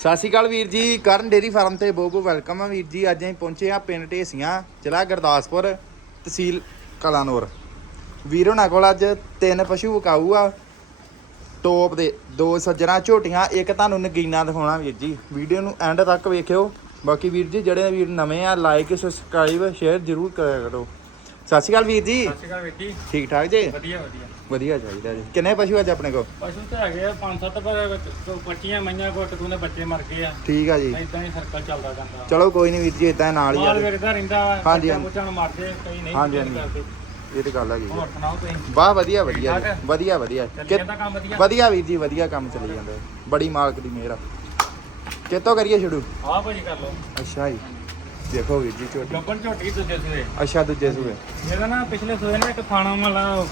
ਸਤਿ ਸ਼੍ਰੀ ਅਕਾਲ ਵੀਰ ਜੀ, ਕਰਨ ਡੇਰੀ ਫਾਰਮ ਤੇ ਬਹੁਤ ਬਹੁਤ ਵੈਲਕਮ ਆ ਵੀਰ ਜੀ। ਅੱਜ ਅਸੀਂ ਪਹੁੰਚੇ ਆ ਪਿੰਡ ਢੇਸੀਆਂ, ਜ਼ਿਲ੍ਹਾ ਗੁਰਦਾਸਪੁਰ, ਤਹਿਸੀਲ ਕਲਾਨੌਰ। ਵੀਰ ਹੋਣਾ ਕੋਲ ਅੱਜ ਤਿੰਨ ਪਸ਼ੂ ਵਿਕਾਊ ਆ। ਟੋਪ ਦੇ ਦੋ ਸੱਜਣਾ ਝੋਟੀਆਂ, ਇੱਕ ਤੁਹਾਨੂੰ ਨਗੀਨਾ ਦਿਖਾਉਣਾ ਵੀਰ ਜੀ। ਵੀਡੀਓ ਨੂੰ ਐਂਡ ਤੱਕ ਵੇਖਿਓ। ਬਾਕੀ ਵੀਰ ਜੀ, ਜਿਹੜੇ ਵੀਰ ਨਵੇਂ ਆ ਲਾਈਕ ਸਬਸਕ੍ਰਾਈਬ ਸ਼ੇਅਰ ਜ਼ਰੂਰ ਕਰਿਆ ਕਰੋ। ਸਤਿ ਸ਼੍ਰੀ ਅਕਾਲ ਵੀਰ ਜੀ। ਸਤਿ ਸ਼੍ਰੀ ਅਕਾਲ ਵੀਰ ਠੀਕ ਠਾਕ ਜੀ? ਵਧੀਆ ਵਧੀਆ। ਵਧੀਆ ਚਾਹੀਦਾ ਜੀ। ਕਿੰਨੇ ਪਸ਼ੂ ਅੱਜ ਆਪਣੇ ਕੋਲ? ਪਸ਼ੂ ਤਾਂ ਹੈਗੇ ਆ ਪੰਜ ਸੱਤ ਪਰ ਬੱਚੀਆਂ ਮਈਆਂ ਕੋ ਟਕੂਨੇ ਬੱਚੇ ਮਰ ਗਏ ਆ। ਠੀਕ ਆ ਜੀ। ਇਦਾਂ ਹੀ ਸਰਕਲ ਚੱਲਦਾ ਜਾਂਦਾ। ਚਲੋ ਕੋਈ ਨਹੀਂ ਵੀਰ ਜੀ ਇਦਾਂ ਨਾਲ ਹੀ ਆ। ਮਾਲ। ਵੇਖਦਾ ਰਹਿੰਦਾ ਵਾ ਹਾਂਜੀ। ਬੁੱਚਾ ਨੂੰ ਮਰਦੇ ਕਈ ਨਹੀਂ ਹਾਂਜੀ, ਹਾਂਜੀ। ਇਹ ਤੇ ਗੱਲ ਹੈਗੀ ਹੋਰ ਸੁਣਾਓ ਤੁਸੀਂ? ਵਾਹ ਵਧੀਆ ਵਧੀਆ? ਵਧੀਆ ਵਧੀਆ। ਵਧੀਆ? ਵਧੀਆ ਵੀਰ ਜੀ ਵਧੀਆ ਕੰਮ ਚੱਲੀ ਜਾਂਦਾ। ਬੜੀ ਮਾਲਕ ਦੀ ਮਿਹਰ ਆ। ਕਿੱਥੋਂ ਕਰੀਏ ਸ਼ੁਰੂ? ਆਹ ਭਾਜੀ ਕਰ ਲਓ। ਅੱਛਾ ਜੀ। ਦੇਖੋ ਵੀਰ ਜੀ ਝੋਟੀ। ਗੱਪਣ ਝੋਟੀ ਦੂਜੇ ਸੂਏ। ਅੱਛਾ ਦੂਜੇ ਸੂਏ। ਇਹਦਾ ਨਾ ਪਿਛਲੇ ਸੂਏ ਨੇ ਇੱਕ ਥਾਣਾ ਵਾਲਾ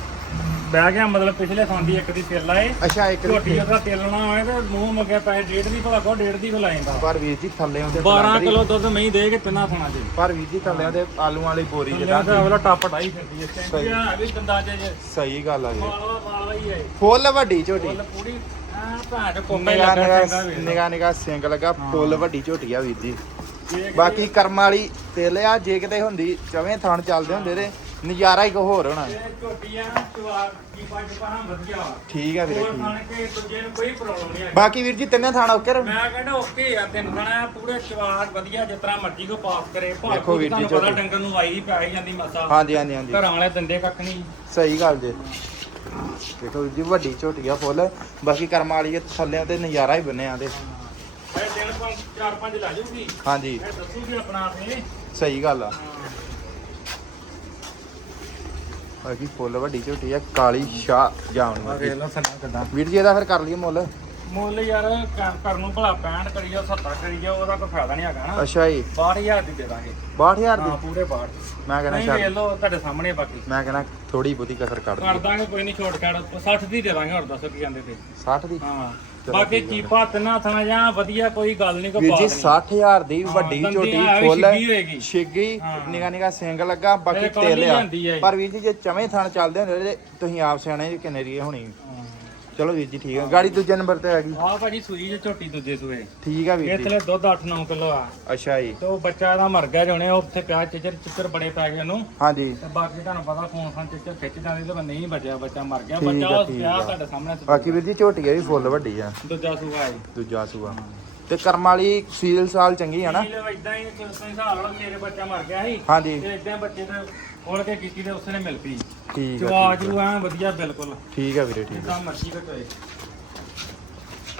ਬਹਿ ਗਿਆ ਮਤਲਬ ਪਿਛਲੇ ਸੰਦੀ ਇੱਕ ਦੀ ਤੇਲ ਆਏ ਅੱਛਾ ਇੱਕ ਦੀ- ਝੋਟੀ ਉਹਦਾ ਤੇਲਣਾ ਹੋਏ ਤੇ ਮੂੰਹ ਮੰਗਿਆ ਪੈਸੇ ਡੇਢ ਦੀ ਭਲਾ ਕੋ ਡੇਢ ਦੀ ਭਲਾ ਜਾਂਦਾ ਪਰ ਵੀਰ ਜੀ ਥੱਲੇ ਉਹਦੇ 12 ਕਿਲੋ ਦੁੱਧ ਮਹੀਂ ਦੇ ਕੇ ਤਿੰਨਾਂ ਥਾਣਾ ਚ ਪਰ ਵੀਰ ਜੀ ਥੱਲੇ ਉਹਦੇ ਆਲੂ ਵਾਲੀ ਬੋਰੀ ਜਿੱਦਾਂ ਜਿੱਦਾਂ ਦਾ। ਅਗਲਾ ਟੱਪ ਟਾਈ ਫਿਰਦੀ ਐ ਸਹੀ। ਆ ਵੀ ਕੰਦਾ ਜੇ। ਜੇ ਸਹੀ ਗੱਲ ਆ ਜੀ। ਮਾਲਵਾ ਮਾਲਵਾ ਹੀ ਹੈ। ਫੁੱਲ ਵੱਡੀ ਝੋਟੀ। ਫੁੱਲ ਪੂਰੀ ਨਿਗਾ ਲੱਗਾ ਨਿਗਾ ਸਿੰਗ ਲੱਗਾ ਫੁੱਲ ਵੱਡੀ ਝੋਟੀ ਆ ਵੀਰ ਜੀ ਜੇ। ਬਾਕੀ ਕਰਮ ਵਾਲੀ ਤਿਲ ਆ ਜੇ ਕਿਤੇ ਹੁੰਦੀ ਚਵੇ ਥਣ ਚੱਲਦੇ ਹੁੰਦੇ ਤੇ ਨਜ਼ਾਰਾ ਹੀ ਕੋ ਹੋਰ ਹੋਣਾ। ਠੀਕ ਆ ਵੀਰੇ ਠੀਕ। ਬਾਕੀ ਵੀਰ ਜੀ ਤਿੰਨੇ ਥਾਣਾ ਓਕੇ ਮੈਂ ਕਹਿੰਦਾ ਓਕੇ ਆ ਤਿੰਨ ਥਾਣਾ ਪੂਰੇ ਚਵਾਰ ਵਧੀਆ ਜਿਸ ਤਰ੍ਹਾਂ ਮਰਜ਼ੀ ਕੋ ਪਾਸ ਕਰੇ। ਦੇਖੋ ਵੀਰ ਪਤਾ ਡੰਗਰ ਨੂੰ ਵਾਈ ਪੈ ਜਾਂਦੀ ਮਸਾ। ਹਾਂਜੀ ਹਾਂਜੀ ਹਾਂਜੀ। ਘਰਾਂ ਵਾਲੇ ਦੰਦੇ ਕੱਖ ਨਹੀਂ। ਸਹੀ ਗੱਲ ਜੇ। ਦੇਖੋ ਵੀਰ ਜੀ ਵੱਡੀ ਝੋਟੀਆ ਫੁੱਲ। ਬਾਕੀ ਕਰਮ ਥੱਲੇ ਤੇ ਨਜ਼ਾਰਾ ਹੀ ਬੰਨੇ ਆਂਦੇ ਹਾਂਜੀ। ਸਹੀ ਗੱਲ ਆ। ਆ ਕੀ ਵੱਡੀ ਝੋਟੀ ਆ ਕਾਲੀ ਸ਼ਾਹ ਜਾਮਣ ਵਾਲੀ ਲਓ ਸੱਲਾ ਕਿਦਾਂ। ਵੀਰ ਜੀ ਇਹਦਾ ਫਿਰ ਕਰ ਲਈਏ ਮੁੱਲ? ਮੁੱਲ ਯਾਰ ਕਰ- ਕਰਨ ਨੂੰ ਭਲਾ 65 ਕਰੀ ਜਾਓ 70 ਕਰੀ ਜਾਓ ਉਹਦਾ ਕੋਈ ਫਾਇਦਾ ਨਹੀਂ ਹੈਗਾ ਨਾ। ਅੱਛਾ ਜੀ। 62000 ਦੀ ਦੇ ਦਾਂਗੇ। 62000 ਹਾਂ ਪੂਰੇ 62 ਮੈਂ ਕਹਿੰਦਾ ਨਹੀਂ ਵੇਖ ਛੱਡ ਤੁਹਾਡੇ ਸਾਹਮਣੇ ਬਾਕੀ। ਮੈਂ ਕਹਿੰਦਾ ਥੋੜੀ ਬਹੁਤੀ ਕਸਰ ਕੱਢ ਕਰ ਦਾਂਗੇ ਕੋਈ ਨਹੀਂ ਛੋਟ ਛਾੜ 60 ਦੀ ਦੇ ਦਾਂਗੇ ਹੋਰ ਦੱਸੋ ਕੀ ਕਹਿੰਦੇ ਤੇ। 60 ਦੀ? ਹਾਂ। ਬਾਕੀ। ਚੀਪਾ ਤਿੰਨਾ ਥਣਾ ਜਾਂ ਵਧੀਆ ਕੋਈ ਗੱਲ ਨਹੀਂ ਕੋ ਵੀਰ ਜੀ ਨਹੀਂ 60000 ਦੀ ਵੱਡੀ ਝੋਟੀ ਫੁੱਲ ਛਿੱਗੀ ਹੋਏਗੀ। ਛਿੱਗੀ ਹਾਂ। ਨਿਗਾ ਨਿਗਾ ਸਿੰਗ ਲੱਗਾ ਬਾਕੀ ਕੋਲ ਤੇਲ ਨਹੀਂ ਆ ਜਾਂਦੀ ਹੈ। ਪਰ ਵੀਰ ਜੀ ਜੇ ਚਵੇਂ ਥਣ ਚੱਲਦੇ ਹੁੰਦੇ ਤੇ ਤੁਸੀਂ ਆਪ ਸਿਆਣੇ ਜੀ ਕਿੰਨੇ ਦੀ ਹੋਣੀ ਚਲੋ ਵੀਰ ਜੀ ਠੀਕ ਆ। ਗਾੜੀ ਦੂਜੇ ਨੰਬਰ ਤੇ ਆ ਗਈ। ਆਹ ਭਾਜੀ ਸੂਈ ਜੇ ਝੋਟੀ ਦੂਜੇ ਸੂਏ। ਠੀਕ ਆ ਵੀਰ ਜੀ। ਥਲੇ ਦੁੱਧ 8-9 ਕਿਲੋ ਆ। ਅੱਛਾ ਜੀ। ਤੇ ਉਹ ਬੱਚਾ ਦਾ ਮਰ ਗਿਆ ਜੋਣੇ ਉਹ ਉੱਥੇ ਪਿਆ ਚਿੱਚਰ ਚਿੱਚਰ ਬੜੇ ਪੈ ਗਏ ਉਹਨੂੰ। ਹਾਂਜੀ। ਤੇ ਬਾਕੀ ਤੁਹਾਨੂੰ ਪਤਾ ਫੋਨ ਫਾਨ ਚਿੱਚਰ ਖਿੱਚ ਜਾਂਦੀ ਤੇ ਨਹੀਂ ਬਚਿਆ ਬੱਚਾ ਮਰ ਗਿਆ। ਠੀਕ ਬੱਚਾ ਆ, ਉਹ ਠੀਕ ਪਿਆ ਆ। ਤੁਹਾਡੇ ਸਾਹਮਣੇ ਬਾਕੀ ਵੀਰ ਜੀ ਝੋਟੀ ਆ ਵੀ ਫੁੱਲ ਵੱਡੀ ਆ। ਦੂਜਾ ਸੂਆ ਹੈ ਦੂਜਾ ਸੂਆ। ਤੇ ਕਰਮ ਵਾਲੀ ਸੀਲ ਸਾਲ ਚੰਗੀ ਆ ਨਾ? ਇਦਾਂ ਹੀ ਤੁਸੀਂ ਹਿਸਾਬ ਲਓ ਮੇਰੇ ਬੱਚਾ ਮਰ ਗਿਆ ਸੀ। ਹਾਂਜੀ। ਤੇ ਇਦਾਂ ਬੱਚੇ ਤੇ ਖੋਲ ਕੇ ਕੀਤੀ ਤੇ ਉਸਨੇ ਮਿਲ ਪਈ। ਠੀਕ ਆ ਆ। ਨੂੰ ਐ ਵਧੀਆ ਬਿਲਕੁਲ। ਠੀਕ ਆ ਵੀਰੇ ਠੀਕ ਆ। ਜਿੱਦਾਂ ਮਰਜ਼ੀ ਕਟੋਏ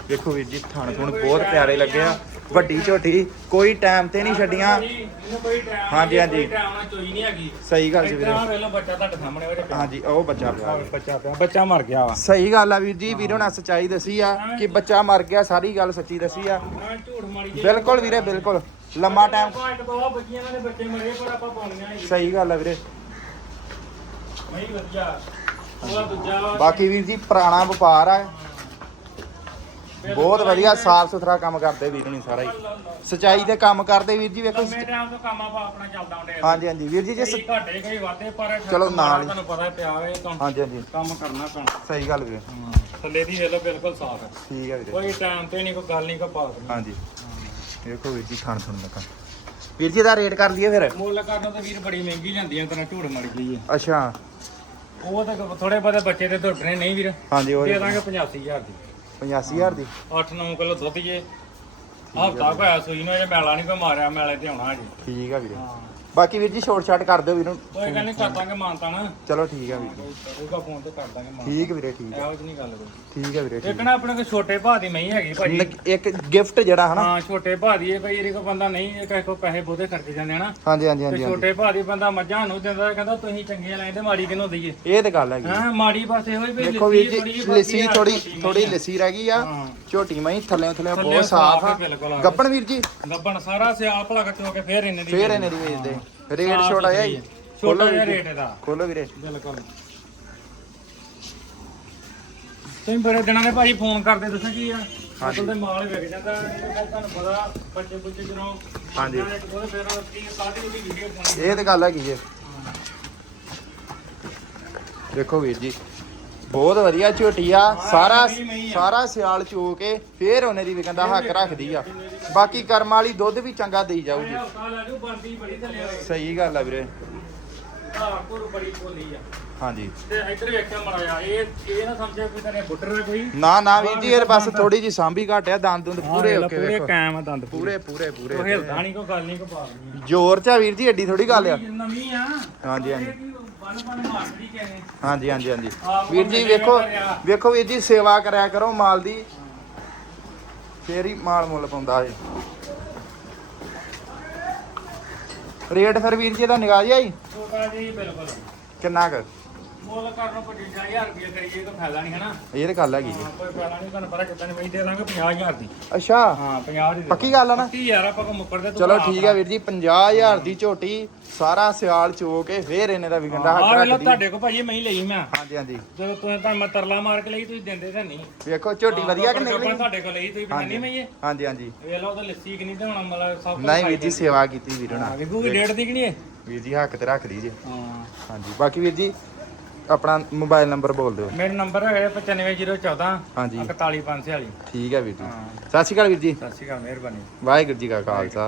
ਵੇਖੋ ਵੀਰ ਜੀ ਥਣ ਥੁਣ ਬਹੁਤ ਪਿਆਰੇ ਲੱਗੇ ਆ। ਵੱਡੀ ਝੋਟੀ ਕੋਈ ਟਾਈਮ ਤੇ ਨਹੀਂ ਛੱਡੀਆਂ। ਇਹਨੂੰ ਕੋਈ ਟਾਈਮ ਹਾਂਜੀ, ਹਾਂਜੀ। ਚੋਈ ਨਹੀਂ ਹੈਗੀ। ਸਹੀ ਗੱਲ ਜੀ ਵੀਰੇ। ਬੱਚਾ ਤੁਹਾਡੇ ਸਾਹਮਣੇ ਉਹਦੇ ਪਿਆ ਹਾਂਜੀ ਉਹ ਬੱਚਾ ਪਿਆ। ਬੱਚਾ ਪਿਆ ਬੱਚਾ ਮਰ ਗਿਆ ਵਾ। ਸਹੀ ਗੱਲ ਆ ਵੀਰ ਜੀ ਵੀਰੋ ਨੇ ਸੱਚਾਈ ਦੱਸੀ ਆ ਕਿ ਬੱਚਾ ਮਰ ਗਿਆ ਸਾਰੀ ਗੱਲ ਸੱਚੀ ਦੱਸੀ ਆ। ਮੈਂ ਝੂਠ ਮਾਰੀ ਜੇ ਬਿਲਕੁਲ ਵੀਰੇ ਬਿਲਕੁਲ। ਲੰਮਾ ਟਾਈਮ ਪਾਟ ਬਹੁਤ ਬੱਚੀਆਂ ਦੇ ਬੱਚੇ ਮਰੇ ਪਰ ਆਪਾਂ ਪਾਉਣੀਆਂ ਨਹੀਂ। ਸਹੀ ਗੱਲ ਆ ਵੀਰੇ। ਨਹੀਂ ਵਧੀਆ ਉਹਦਾ ਦੂਜਾ ਵਾ ਬਾਕੀ ਵੀਰ ਜੀ ਪੁਰਾਣਾ ਵਪਾਰ ਆ। ਬਹੁਤ ਵਧੀਆ ਸਾਫ਼ ਸੁਥਰਾ ਕੰਮ ਕਰਦੇ ਵੀਰ ਨਹੀਂ ਸਾਰਾ। ਹੀ ਸਚਾਈ ਦੇ ਕੰਮ ਕਰਦੇ ਵੀਰ ਜੀ ਵੇਖੋ। ਲੰਮੇ ਟਾਈਮ ਤੋਂ ਕੰਮ ਆਪਾਂ ਆਪਣਾ ਚੱਲਦਾ ਹੁੰਦੇ ਹਾਂਜੀ ਹਾਂਜੀ। ਵੀਰ ਜੀ ਜੇ ਸ- ਕਈ ਘਾਟੇ ਕਈ ਵਾਧੇ ਪਰ ਚਲੋ ਨਾਲ ਹੀ। ਤੁਹਾਨੂੰ ਪਤਾ ਪਿਆ ਹੋਵੇ ਤਾਂ ਹਾਂਜੀ ਹਾਂਜੀ। ਕੰਮ ਕਰਨਾ ਪੈਣਾ। ਸਹੀ ਗੱਲ ਵੀਰੇ। ਥੱਲੇ ਦੀ ਵੇਲੋ ਬਿਲਕੁਲ ਸਾਫ਼ ਹੈ। ਠੀਕ ਆ ਵੀਰੇ। ਕੋਈ ਟਾਈਮ ਤੇ ਨਹੀਂ ਕੋਈ ਗੱਲ ਨਹੀਂ ਕੋਈ ਬਾਤ ਨਹੀਂ। ਹਾਂਜੀ। ਵੇਖੋ ਵੀਰ ਜੀ ਖਾਣ ਸੁਣ ਲੱਗਾ। ਵੀਰ ਜੀ ਦਾ ਰੇਟ ਕਰ ਲਈਏ ਫਿਰ। ਮੁੱਲ ਕਰਨ ਤਾਂ ਵੀਰ ਬੜੀ ਮਹਿੰਗੀ ਜਾਂਦੀ ਹੈ ਤੇਰਾ ਝੂੜ ਮੜ ਗਈ ਹੈ ਅੱਛਾ। ਉਹ ਤਾਂ ਥੋੜੇ ਬਹੁਤੇ ਬੱਚੇ ਤੇ ਢੁੱਟਣੇ ਨਹੀਂ ਵੀਰ? ਹਾਂਜੀ ਉਹ ਦੇ ਦਾਂਗੇ 85000 ਦੀ। 85000 ਦੀ? 8-9 ਕਿਲੋ ਦੁੱਧ ਜੇ। ਹਫਤਾ ਹੋਇਆ ਸੂਈ ਨੂੰ ਇਹ ਮੈਲਾ ਨਹੀਂ ਕੋਈ ਮਾਰਿਆ ਮੈਲੇ ਤੇ ਆਉਣਾ ਜੀ ਠੀਕ ਆ ਵੀਰੇ। ਹਾਂ। ਬਾਕੀ ਵੀਰ ਜੀ ਛੋਟ ਛਾਟ ਕਰ ਦਿਓ ਵੀਰ ਨੂੰ। ਕੋਈ ਗੱਲ ਨਹੀਂ ਕਰ ਦਾਂਗੇ ਮਾਨਤਾ ਨਾ। ਚਲੋ ਠੀਕ ਆ ਵੀਰ ਜੀ। ਉਹਦਾ ਫੋਨ ਤੇ ਕਰ ਦਾਂਗੇ ਠੀਕ ਵੀਰੇ ਠੀਕ ਆ। ਇਹੋ ਜਿਹੀ ਨਹੀਂ ਗੱਲ ਕੋਈ। ਠੀਕ ਆ ਵੀਰੇ ਠੀਕ ਇੱਕ ਨਾ ਆਪਣੇ ਕੋਲ ਛੋਟੇ ਭਾਅ ਦੀ ਮਹੀਂ ਹੈਗੀ ਭਾਜੀ ਨ- ਇੱਕ ਗਿਫਟ ਜਿਹੜਾ ਹਨਾ। ਹਾਂ ਛੋਟੇ ਭਾਅ ਦੀ ਇਹ ਭਾਈ ਇਹਦੇ ਕੋਲ ਬੰਦਾ ਨਹੀਂ ਇਹ ਕਿਸੇ ਕੋਲ ਪੈਸੇ ਬਹੁਤੇ ਖਰਚ ਜਾਂਦੇ ਹਨਾ। ਹਾਂਜੀ ਹਾਂਜੀ ਤੇ ਹਾਂਜੀ। ਹਾਂਜੀ। ਛੋਟੇ ਭਾਅ ਦੀ ਬੰਦਾ ਮੱਝਾਂ ਨੂੰ ਦਿੰਦਾ ਕਹਿੰਦਾ ਤੁਸੀਂ ਚੰਗੀਆਂ ਲੈਂਦੇ ਮਾੜੀ ਕਿਹਨੂੰ ਦਈਏ? ਇਹ ਤੇ ਗੱਲ ਹੈਗੀ ਹਾਂ ਮਾੜੀ ਬਸ ਇਹੋ ਹੀ ਵੀ ਦੇਖੋ ਵੀਰ ਥੋੜ੍ਹੀ ਜੀ ਜਿਹੀ ਲਿੱਸੀ ਬਾਕੀ ਥੋੜੀ ਛੋਟੀ ਥੋੜੀ ਮਹੀਂ ਆ। ਲਿੱਸੀ ਰਹਿ ਗਈ ਆ। ਹਾਂ। ਝੋਟੀ ਮਈ ਥੱਲੇ ਥੱਲੇ ਥੱਲਿਓਂ ਬਹੁਤ ਸਾਫ਼ ਆ। ਸਾਫ਼ ਆ, ਬਿਲਕੁਲ ਆ। ਗੱਪਣ ਵੀਰ ਜੀ। ਗੱਬਣ ਸਾਰਾ ਸਿਆਲ ਭਲਾ ਕੱਟੋ ਕੇ ਫੇਰ ਇਹਨੇ ਦੀ ਫੇਰ ਇਹਨੇ ਦੀ ਵੇਚਦੇ ਰੇਟ ਛੋਟਾ ਜਿਹਾ ਹੀ। ਛੋਟਾ ਜਿਹਾ। ਰੇਟ ਇਹਦਾ। ਖੋਲੋ ਵੀਰੇ। ਬਿਲਕੁਲ। ਤੁਸੀਂ ਬੜੇ ਦਿਨਾਂ ਦੇ ਭਾਈ ਫੋਨ ਕਰਦੇ ਦੱਸਾਂ ਕੀ ਆ? ਅਸਲ ਤੇ ਮਾਲ ਵਿਕ ਜਾਂਦਾ ਇਹ ਤਾਂ ਤੁਹਾਨੂੰ ਪਤਾ ਬੱਚੇ ਬੁੱਚੇ ਜਦੋਂ ਹਾਂਜੀ। ਇੱਕ ਦੋ ਫਿਰ ਕੀ ਸਾਡੀ ਉਹਦੀ ਵੀਡੀਓ ਪਾਉਣੀ ਇਹ ਤੇ ਗੱਲ ਹੈਗੀ ਜੇ। ਦੇਖੋ ਵੀਰ ਜੀ ਬਹੁਤ ਵਧੀਆ ਝੋਟੀ ਆ ਸਾਰਾ। ਸਾਰਾ ਸਿਆਲ ਚੋ ਕੇ ਫੇਰ ਉਹਨੇ ਦੀ ਵਿਕਣ ਦਾ ਹੱਕ ਰੱਖਦੀ ਆ। ਬਾਕੀ ਕਰਮ ਵਾਲੀ ਦੁੱਧ ਵੀ ਚੰਗਾ ਦੇਈ ਜਾਊਗੀ। ਹਫਤਾ ਲੈ ਜੂ ਬੰਦੀ ਬੜੀ ਥੱਲੇ ਹੋਏ ਸਹੀ ਗੱਲ ਆ ਵੀਰੇ। ਹਾਂ ਕੋਰ ਬੜੀ ਭੋਲੀ ਆ। ਹਾਂਜੀ। ਤੇ ਇੱਧਰ ਵੇਖਿਆ ਮੜਾਇਆ ਇਹ ਇਹ ਨਾ ਸਮਝਿਆ ਕੋਈ ਤੇਰੇ ਬੁੱਟਰ ਹੈ ਕੋਈ। ਨਾ ਨਾ ਵੀਰ ਜੀ ਇਹ ਬਸ ਥੋੜੀ ਜੀ ਸਾਂਭੀ ਘਟਿਆ ਦੰਦ ਦੁੰਦ ਪੂਰੇ ਹਾਂ, ਓਕੇ ਪੂਰੇ ਵੇਖੋ। ਕਾਇਮ ਆ ਦੰਦ ਪੂਰੇ। ਪੂਰੇ ਉਹ ਪੂਰੇ ਹਿਲਦਾ ਨਹੀਂ ਕੋਈ ਗੱਲ ਨਹੀਂ ਕੋਈ ਬਾਤ ਨਹੀਂ ਜ਼ੋਰ ਚ ਆ ਵੀਰ ਜੀ ਐਡੀ ਥੋੜੀ ਗੱਲ ਆ। ਨਵੀਂ ਆ। ਹਾਂਜੀ, ਹਾਂਜੀ। ਬਨ ਬਨ ਮਾਰਦੀ ਕਿਵੇਂ ਹਾਂਜੀ ਹਾਂਜੀ ਹਾਂਜੀ। ਵੀਰ ਜੀ ਵੇਖੋ। ਵੇਖੋ ਵੀਰ ਜੀ ਸੇਵਾ ਕਰਿਆ ਕਰੋ ਮਾਲ ਦੀ। ਫੇਰ ਹੀ ਮਾਲ ਮੁੱਲ ਪਾਉਂਦਾ ਏ ਰੇਟ ਫਿਰ ਵੀਰ ਜੀ ਇਹਦਾ ਨਿਗਾਹ ਜੀ ਬਿਲਕੁਲ। ਕਿੰਨਾ ਕੁ? ਮੁੱਲ ਕਰਨ 55000 ਰੁਪਏ ਕਰੀਏ ਤਾਂ ਫਾਇਦਾ ਨਹੀਂ ਹੈ ਨਾ ਇਹ ਤੇ ਗੱਲ ਹੈਗੀ ਜੀ। ਹਾਂ, ਕੋਈ ਫਾਇਦਾ ਨਹੀਂ ਤੁਹਾਨੂੰ ਪਤਾ ਕਿੱਦਾਂ ਨਹੀਂ ਮੈਂ ਦੇ ਦਾਂਗੇ 50000 ਦੀ। ਅੱਛਾ। ਹਾਂ 50 ਦੀ ਦੇ ਪੱਕੀ ਗੱਲ ਆ ਨਾ? ਪੱਕੀ ਯਾਰ ਆਪਾਂ ਕੋ ਮੁੱਕਰਦੇ ਤੂੰ ਚਲੋ ਠੀਕ ਆ ਵੀਰ ਜੀ 50000 ਦੀ ਝੋਟੀ ਸਾਰਾ ਸਿਆਲ ਚੋ ਕੇ ਫੇਰ ਇਹਨੇ ਦਾ ਵਿਕਣ ਦਾ ਆ ਵੇਲਾ ਰੱਖਦੀ ਤੁਹਾਡੇ ਕੋ ਭਾਜੀ ਮੈਂ ਹੀ ਲਈ ਮੈਂ। ਹਾਂਜੀ ਹਾਂਜੀ। ਜਦੋਂ ਤੁਸੀਂ ਤਾਂ ਮੈਂ ਤਰਲਾ ਮਾਰ ਕੇ ਲਈ ਤੁਸੀਂ ਦਿੰਦੇ ਤਾਂ ਨਹੀਂ। ਵੇਖੋ ਝੋਟੀ ਵਧੀਆ ਕਿ ਨਿਕਲੀ ਤੁਹਾਡੇ ਕੋਲ ਲਈ ਤੁਸੀਂ ਨਹੀਂ ਇਹ ਹਾਂਜੀ ਹਾਂਜੀ। ਵੇਖ ਲਓ ਉਹਦਾ ਲੱਸੀ ਕਿ ਨਹੀਂ ਤੇ ਹੁਣ ਮਤਲਬ ਸਭ ਕੁਝ ਨਹੀਂ ਵੀਰ ਜੀ ਸੇਵਾ ਕੀਤੀ ਵੀਰ ਹਾਂ ਹੋਣਾ। ਵਿਕੂ ਵੀ ਡੇਢ ਦੀ ਕਿ ਨਹੀਂ ਵੀਰ ਜੀ ਹੱਕ ਤੇ ਰੱਖਦੀ ਜੀ। ਹਾਂ। ਹਾਂਜੀ ਬਾਕੀ ਵੀਰ ਜੀ ਆਪਣਾ ਮੋਬਾਈਲ ਨੰਬਰ ਬੋਲ ਦਿਓ। ਮੇਰਾ ਨੰਬਰ ਹੈਗਾ 95014 ਹਾਂਜੀ। 41546 ਠੀਕ ਹੈ ਵੀਰ ਜੀ। ਸਤਿ ਸ਼੍ਰੀ ਅਕਾਲ ਵੀਰ ਜੀ। ਸਤਿ ਸ਼੍ਰੀ ਅਕਾਲ ਮਿਹਰਬਾਨੀ। ਵਾਹਿਗੁਰੂ ਜੀ ਕਾ ਖਾਲਸਾ।